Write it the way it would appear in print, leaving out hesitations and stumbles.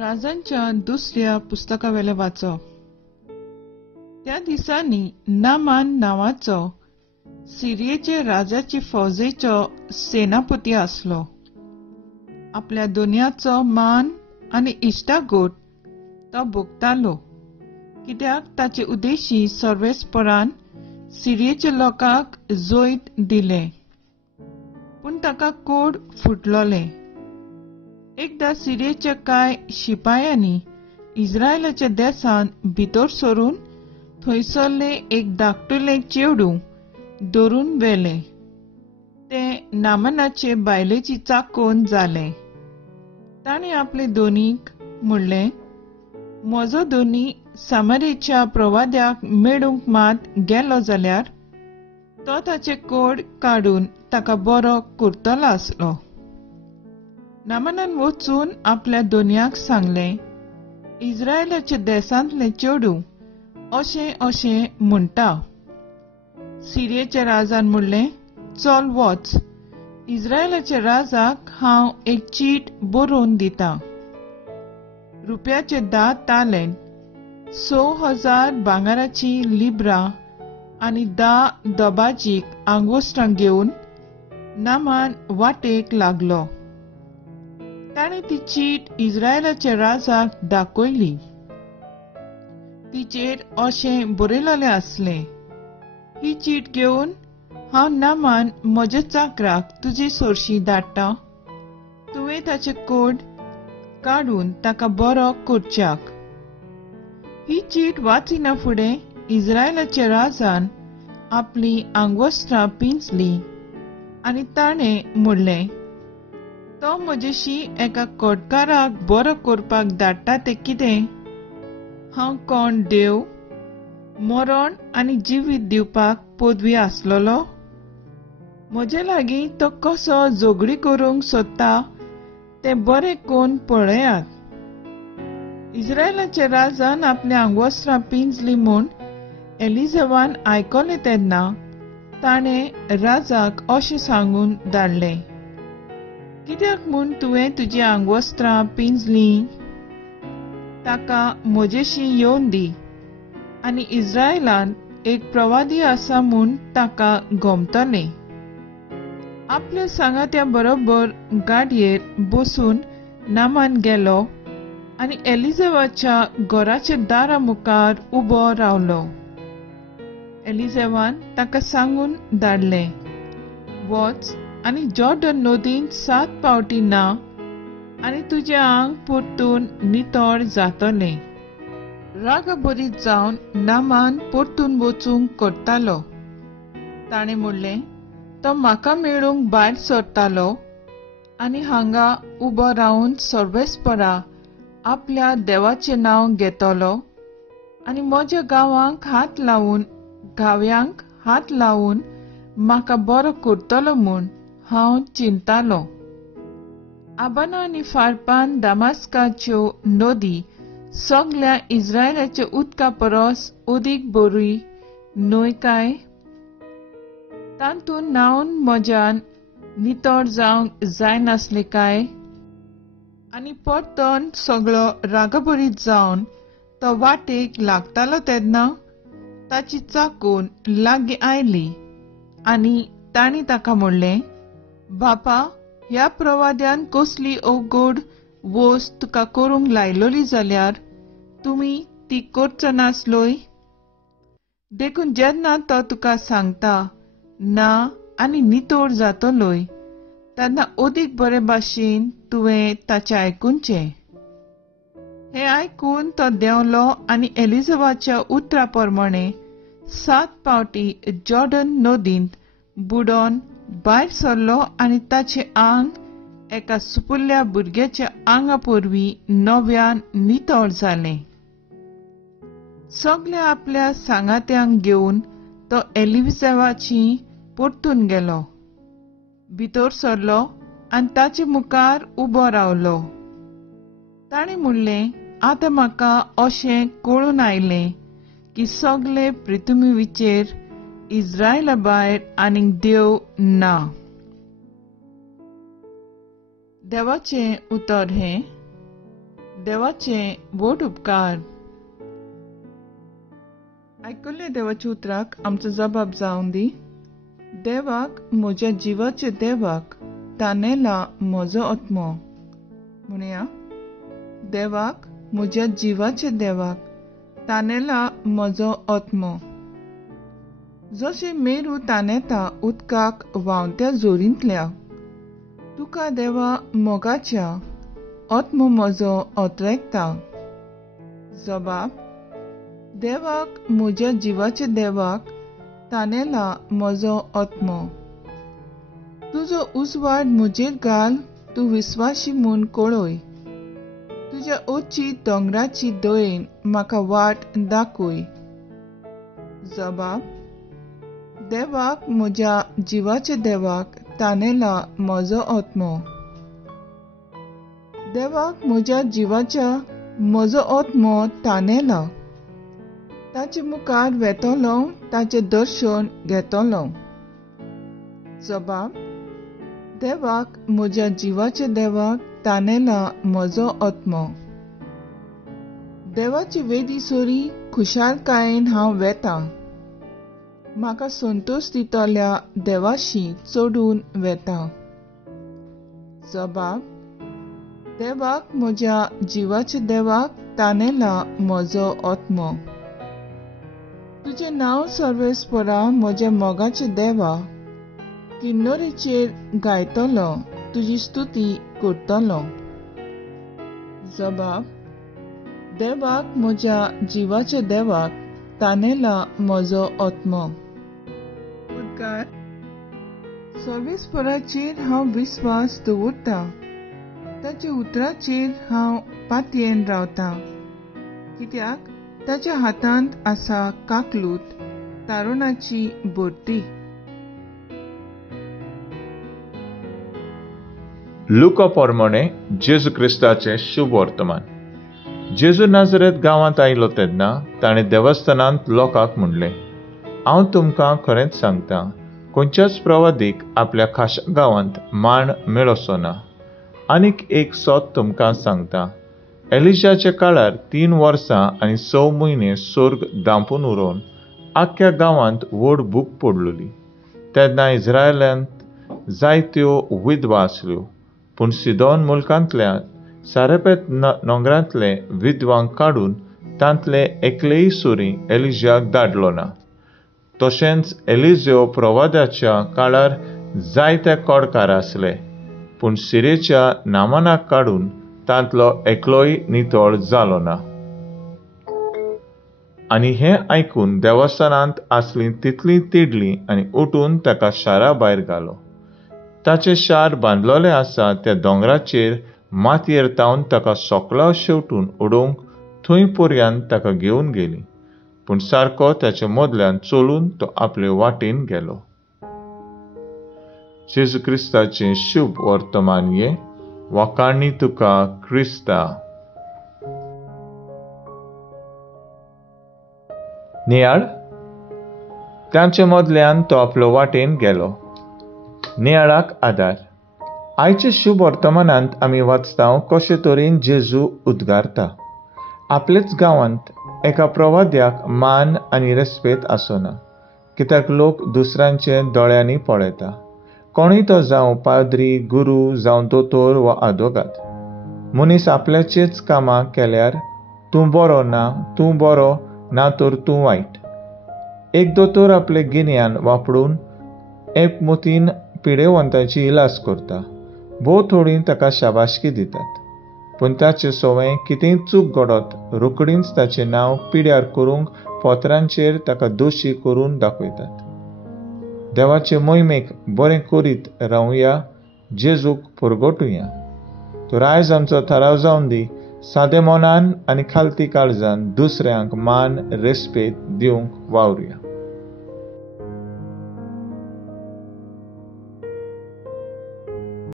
राजांच्या दुसऱ्या पुस्तकावेले वाचप. त्या दिसांनी नामान नावाचो सिरियेचे राजाची फौजेचो सेनापती असलो. आपल्या दुनियाचो मान आणि इश्टागोट तो भोगतालो, कित्याक ताचे उद्देशी सर्वेस्परान सिरियेच्या लोकांक जोईत दिले. पूण ताका कोड फुटलोले. एकदा सिरियेच्या कांय शिपायांनी इस्रायलाच्या देशांत भितर सरून थंयसरले एक धाकटुले चेडू धरून व्हेले. ते नामानाचे बायलेची चाकोन जाले. ताणें आपले दोनीक म्हणलें, म्हजो दोनी सामरेच्या प्रवाद्याक मेळूंक मात गेलो जाल्यार तो ताचे कोड काडून ताका बरो करतलो आसलो. नामानान वचून आपल्या दोनयाक सांगलें, इस्रायलाच्या देशांतले चेडू अशें अशें म्हणटा. सिरियेच्या राजान म्हणलें, चल वच, इस्रायलाच्या राजाक हांव एक चीट बरोवन दितां. रुपयाचे 10 तालेंट, 6,000 भांगाराची लिब्रां आनी 10 दोबाजीक आंगवस्त्रां घेवन नामान वाटेक लागलो. ताणें ती चीट इस्रायलाच्या राजाक दाखयली. तिचेर अशें बरयलोलें आसलें, ही चीट घेवन हांव नामान म्हज्या चाकराक तुजे सोर्शी धाडटां. तुवें ताचे कोड काडून ताका बरो करच्याक. ही चीट वाचिना फुडें इस्रायलाच्या राजान आपली आंगवस्त्रां पिंजली आनी ताणें म्हणलें, तो म्हजेशी एका कोडकाराक बरो करपाक धाडटा तें कितें? हांव कोण देव? मरण आनी जिवीत दिवपाक पदवी आसलोलो? म्हजे लागीं तो कसो झगडी करूंक सोदता तें बरें कोण पळयात. इस्रायलाच्या राजान आपली आंगवस्त्रां पिंजली म्हूण एलिझेबान आयकलें तेन्ना ताणें राजाक अशें सांगून धाडलें, कित्याक म्हूण तुवें तुजी आंगवस्त्रां पिंजलीं? ताका म्हजेशी येवन दी, आनी इस्रायलांत एक प्रवादी आसा म्हूण ताका गमतलें. आपल्या सांगात्या बरोबर गाडयेर बसून नामान गेलो आनी एलिझेबाच्या घराच्या दारा मुखार उबो रावलो. एलिझेबान ताका सांगून धाडलें, वच आनी जॉर्डन नदींत 7 पावटी न्हां आनी तुजें आंग परतून नितळ जातलें. रागा बरीत जावन नामान परतून वचूंक करतालो. ताणें म्हणलें, तो म्हाका मेळूंक भायर सरतालो आनी हांगा उबो रावन सर्वेस्परा आपल्या देवाचें नांव घेतलो आनी म्हज्या घाव्यांक हात लावून म्हाका बरो करतलो म्हूण हांव चिंतालो. आबाना आनी फारपान दामास्काच्यो नदी सगळ्या इस्रायलाच्या उदका परस अदीक बरी न्हय काय? तांतून न्हावन म्हज्यान नितळ जावंक जायनासलें काय? आनी परतन सगळो रागभरीत जावन तो वाटेक लागतालो तेन्ना ताची चाकून लागीं आयली आनी तांणी ताका म्हणलें, बापा, ह्या प्रवाद्यान कसली अवघड वस्त तुका करूंक लायलोली जाल्यार तुमी ती करचो नासलोय? देखून जेन्ना तो तुका सांगता ना आनी नितळ जातलोय तेन्ना अदीक बरे भाशेन तुवें ताचें आयकुचें. हें आयकून तो देंवलो आनी एलिझेबाच्या उतरा प्रमाणें 7 पावटी जॉर्डन नदींत बुडोवन भायर सरलो आनी ताचें आंग एका सुपुल्ल्या भुरग्याच्या आंगा परवीं नव्यान नितळ जालें. सगळ्या आपल्या सांगात्यांक घेवन तो एलिझेबाची परतून गेलो, भितर सरलो आनी ताचे मुखार उबो रावलो. ताणें म्हणलें, आतां म्हाका अशें कळून आयलें की सगळे पृथ्वीचेर इस्रायला भायर आनीक देव ना. देवाचें उतर हें, देवाचे बोट उपकार. आयकल्ल्या देवाच्या उतराक आमचो जबाब जावन दी. देवाक, म्हज्या जिवाचे देवाक, तानेला म्हजो आत्मो. म्हणया, देवाक, म्हज्या जिवाचे देवाक, तानेला म्हजो आत्मो. जशे मेरू तानेता उदकाक व्हांवत्या जोरींतल्या, तुका देवा मोगाच्या आत्मो म्हजो ओतरेकता. जबाब. देवाक, म्हज्या जिवाचे देवाक, तानेला म्हजो आत्मो. तुजो उजवाड म्हजेर घाल, तूं विस्वासी म्हूण कळय. तुज्या ओची दोंगराची दयेन म्हाका वाट दाखय. जबाब. देवाक, म्हज्या जिवाचे देवाक, तानेला म्हजो आत्मो. देवाक, म्हज्या जिवाच्या म्हजो आत्मो तानेला. ताचे मुखार वेतलो, ताचे दर्शन घेतलो. जबाब. देवाक, म्हज्या जिवाचे देवाक, तानेला म्हजो आत्मो. देवाची वेदी सोरी खुशालकायेन हांव वेता. म्हाका संतोष दितल्या देवाशी चडून वेता. जबाब. देवाक, म्हज्या जिवाचे देवाक, तानेला म्हजो आत्मो. तुझे नांव सर्वेस्परा म्हजे मोगाचे देवा. किन्नोरेचेर गायतलो, तुजी स्तुती करतलो. जबाब. देवाक, म्हज्या जिवाचे देवाक, तानेला म्हजो आत्मो. उद्गार. सर्वेस्पराचेर हांव विस्वास दवरता. ताच्या उतराचेर हांव पातयेन रावता. कित्याक ताच्या हातांत आसा काकलूत, तारुणाची बोटी. लुका पोरमोणे जेजू क्रिस्ताचे शुभ वर्तमान. जेजू नाजरेत गांवांत आयलो तेन्ना ताणें देवस्थानांत लोकांक म्हणलें, हांव तुमकां खरेंच सांगतां, खंयच्याच प्रवादीक आपल्या खाशा गांवांत मांड मेळोसो ना. आनीक एक सोत तुमकां सांगतां, एलिशाच्या काळार 3 वर्सां आनी 6 म्हयने सोर्ग धांपून उरोवन आख्ख्या गांवांत व्हड भूक पडलोली. तेन्ना इस्रायलांत जायत्यो विधवा आसल्यो. पूण सिदोन मुल्कांतल्या सारेपेत नोंगरांतले विधवांक काडून तांतले एकलेय सोरी एलिशाक धाडलो ना. तशेंच एलिजेव प्रवादाच्या काळार जायते कोडकार आसले, पूण सिरेच्या नामानाक काडून तांतलो एकलोय नितळ जालो ना. आनी हें आयकून देवस्थानांत आसलीं तितलीं तिडलीं आनी उठून ताका शारा भायर घालो. ताचें शार बांदलोलें आसा त्या दोंगराचेर मातयेर तावन ताका सोकलां शेवटून उडोवंक थंय पर्यंत ताका घेवन गेलीं. पूण सारको ताचे मदल्यान चलून तो आपले वाटेन गेलो. जेजू क्रिस्ताचें शुभ वर्तमान ये. वखाणी तुका क्रिस्ता. नियाळ. तांचे मदल्यान तो आपलो वाटेन गेलो. नियाळाक आदार. आयच्या शुभ वर्तमानांत आमी वाचता कशे तरेन जेजू उद्गारता. आपलेच गांवांत एका प्रवाद्याक मान आनी रेस्पेत आसना, कित्याक लोक दुसऱ्यांचे दोळ्यांनी पळयता. कोणूय तो जावं पाद्री, गुरू, जावं दोतोर वा आदवोगाद. मनीस आपल्याचेच कामां केल्यार तूं बरो ना, तूं बरो ना तर तूं वायट. एक दोतोर आपले गिन्यान वापरून एकमुतीन पिडेवंताची इलाज करता. भोव थोडीं ताका शाबासकी दितात, पूण ताचे सवय कितेंय चूक घडत रोखडींच ताचें नांव पिड्यार करूंक पोतरांचेर ताका दोशी करून दाखयतात. देवाचे मोहिमेक बरें करीत रावुया, जेजूक परगटुया. तर आयज आमचो थाराव जावन दी, सादे मोनान आनी खालती काळजान दुसऱ्यांक मान रेस्पेत दिवंक वावरुया.